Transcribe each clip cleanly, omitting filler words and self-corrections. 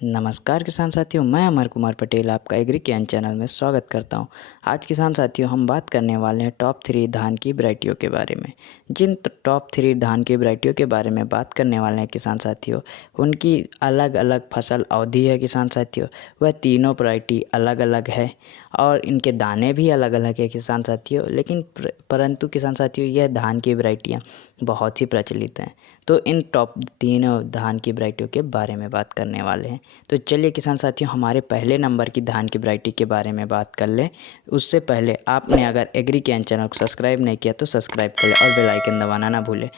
नमस्कार किसान साथियों, मैं अमर कुमार पटेल आपका एग्री ज्ञान चैनल में स्वागत करता हूं। आज किसान साथियों हम बात करने वाले हैं टॉप 3 धान की वैरायटियों के बारे में। जिन टॉप 3 धान की वैरायटियों के बारे में बात करने वाले हैं किसान साथियों, उनकी अलग अलग फसल अवधि है किसान साथियों। वह तीनों वैरायटी अलग अलग है और इनके दाने भी अलग अलग है किसान साथियों। लेकिन परंतु किसान साथियों यह धान की वैरायटियाँ बहुत ही प्रचलित हैं। तो इन टॉप 3 धान की वैरायटियों के बारे में बात करने वाले हैं। तो चलिए किसान साथियों हमारे पहले नंबर की धान की वैरायटी के बारे में बात कर लें। उससे पहले आपने अगर एग्री ज्ञान चैनल को सब्सक्राइब नहीं किया तो सब्सक्राइब कर लें और बेल आइकन दबाना ना भूलें।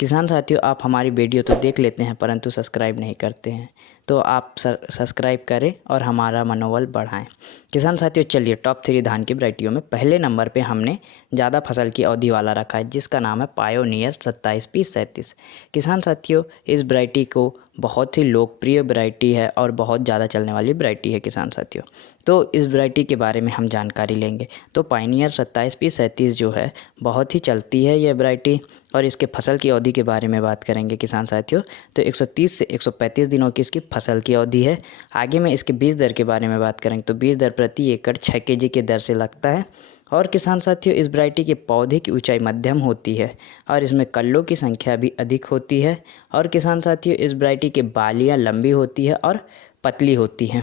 किसान साथियों आप हमारी वीडियो तो देख लेते हैं परंतु सब्सक्राइब नहीं करते हैं, तो आप सब्सक्राइब करें और हमारा मनोबल बढ़ाएं। किसान साथियों चलिए टॉप 3 धान की वैरायटियों में पहले नंबर पे हमने ज़्यादा फसल की अवधि वाला रखा है, जिसका नाम है पायोनियर 27P37। किसान साथियों इस वैरायटी को बहुत ही लोकप्रिय वैरायटी है और बहुत ज़्यादा चलने वाली वैरायटी है किसान साथियों। तो इस वैरायटी के बारे में हम जानकारी लेंगे। तो पायोनियर 27P37 जो है बहुत ही चलती है ये वैरायटी, और इसके फसल की अवधि के बारे में बात करेंगे किसान साथियों तो 130 से 135 दिनों की इसकी फसल की अवधि है। आगे में इसके बीज दर के बारे में बात करेंगे तो बीज दर प्रति एकड़ 6 kg के दर से लगता है। और किसान साथियों इस वैरायटी के पौधे की ऊंचाई मध्यम होती है और इसमें कल्लों की संख्या भी अधिक होती है। और किसान साथियों इस वैरायटी के बालियाँ लंबी होती है और पतली होती हैं।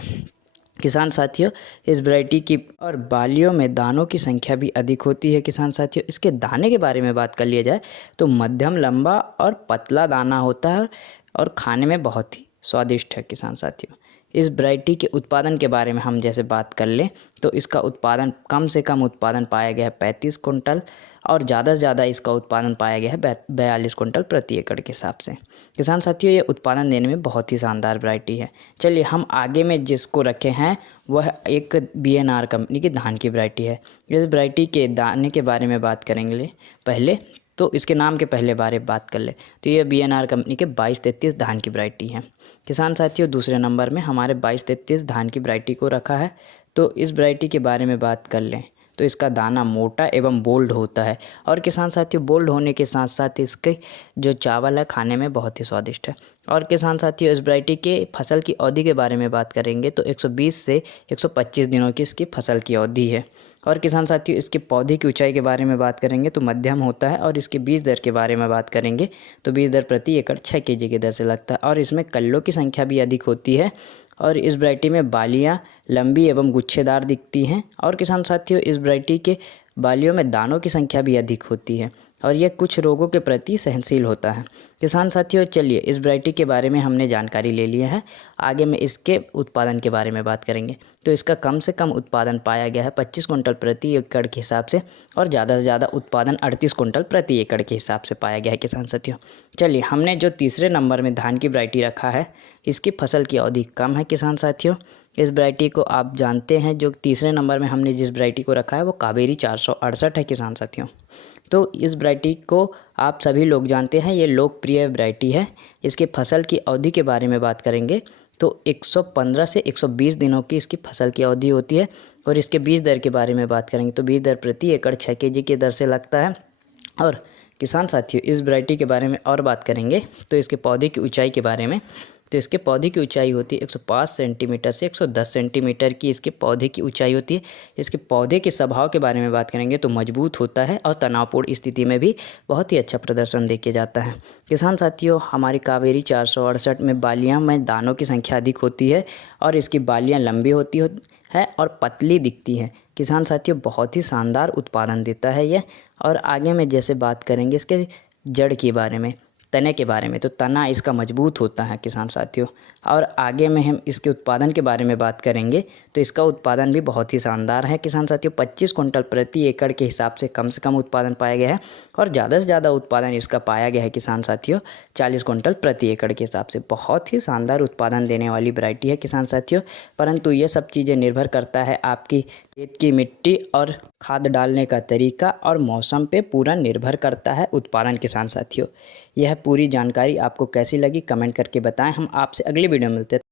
किसान साथियों इस वैरायटी की और बालियों में दानों की संख्या भी अधिक होती है। किसान साथियों इसके दाने के बारे में बात कर लिया जाए तो मध्यम लंबा और पतला दाना होता है और खाने में बहुत ही स्वादिष्ट है। किसान साथियों इस वैरायटी के उत्पादन के बारे में हम जैसे बात कर लें तो इसका उत्पादन कम से कम उत्पादन पाया गया है 35 कुंटल और ज़्यादा से ज़्यादा इसका उत्पादन पाया गया है 42 कुंटल प्रति एकड़ के हिसाब से। किसान साथियों ये उत्पादन देने में बहुत ही शानदार वैरायटी है। चलिए हम आगे में जिसको रखे हैं वह एक BNR कंपनी की धान की वैरायटी है। इस वैरायटी के दाने के बारे में बात करेंगे पहले, तो इसके नाम के पहले बारे बात कर ले तो ये BNR कंपनी के 2233 धान की वैरायटी है। किसान साथियों दूसरे नंबर में हमारे 2233 धान की वैरायटी को रखा है। तो इस वैरायटी के बारे में बात कर लें तो इसका दाना मोटा एवं बोल्ड होता है और किसान साथियों बोल्ड होने के साथ साथ इसके जो चावल है खाने में बहुत ही स्वादिष्ट है। और किसान साथियों इस वैरायटी के फसल की अवधि के बारे में बात करेंगे तो 120 से 125 दिनों की इसकी फसल की अवधि है। और किसान साथियों इसके पौधे की ऊंचाई के बारे में बात करेंगे तो मध्यम होता है। और इसके बीज दर के बारे में बात करेंगे तो बीज दर प्रति एकड़ 6 kg की दर से लगता है और इसमें कल्लों की संख्या भी अधिक होती है। और इस वैरायटी में बालियाँ लंबी एवं गुच्छेदार दिखती हैं। और किसान साथियों इस वैरायटी के बालियों में दानों की संख्या भी अधिक होती है और यह कुछ रोगों के प्रति सहनशील होता है। किसान साथियों चलिए इस वैरायटी के बारे में हमने जानकारी ले लिया है। आगे में इसके उत्पादन के बारे में बात करेंगे तो इसका कम से कम उत्पादन पाया गया है 25 कुंटल प्रति एकड़ के हिसाब से और ज़्यादा से ज़्यादा उत्पादन 38 कुंटल प्रति एकड़ के हिसाब से पाया गया है। किसान साथियों चलिए हमने जो तीसरे नंबर में धान की वैरायटी रखा है इसकी फसल की अवधि कम है। किसान साथियों इस वैरायटी को आप जानते हैं, जो तीसरे नंबर में हमने जिस वैरायटी को रखा है वो कावेरी 468 है। किसान साथियों तो इस वैरायटी को आप सभी लोग जानते हैं, ये लोकप्रिय वैरायटी है। इसके फसल की अवधि के बारे में बात करेंगे तो 115 से 120 दिनों की इसकी फसल की अवधि होती है। और इसके बीज दर के बारे में बात करेंगे तो बीज दर प्रति एकड़ 6 kg की दर से लगता है। और किसान साथियों इस वैरायटी के बारे में और बात करेंगे तो इसके पौधे की ऊंचाई के बारे में तो इसके पौधे की ऊंचाई होती है 105 सेंटीमीटर से 110 सेंटीमीटर की इसके पौधे की ऊंचाई होती है। इसके पौधे के स्वभाव के बारे में बात करेंगे तो मजबूत होता है और तनावपूर्ण स्थिति में भी बहुत ही अच्छा प्रदर्शन देके जाता है। किसान साथियों हमारी कावेरी 468 में बालियाँ में दानों की संख्या अधिक होती है और इसकी बालियाँ लंबी होती है और पतली दिखती हैं। किसान साथियों बहुत ही शानदार उत्पादन देता है यह। और आगे में जैसे बात करेंगे इसके जड़ के बारे में, तने के बारे में, तो तना इसका मजबूत होता है किसान साथियों। और आगे में हम इसके उत्पादन के बारे में बात करेंगे तो इसका उत्पादन भी बहुत ही शानदार है। किसान साथियों 25 कुंटल प्रति एकड़ के हिसाब से कम उत्पादन पाया गया है और ज़्यादा से ज़्यादा उत्पादन इसका पाया गया है किसान साथियों 40 कुंटल प्रति एकड़ के हिसाब से। बहुत ही शानदार उत्पादन देने वाली वैरायटी है किसान साथियों। परंतु ये सब चीज़ें निर्भर करता है आपकी खेत की मिट्टी और खाद डालने का तरीका और मौसम पे पूरा निर्भर करता है उत्पादन। किसान साथियों यह पूरी जानकारी आपको कैसी लगी कमेंट करके बताएं। हम आपसे अगली वीडियो में मिलते हैं।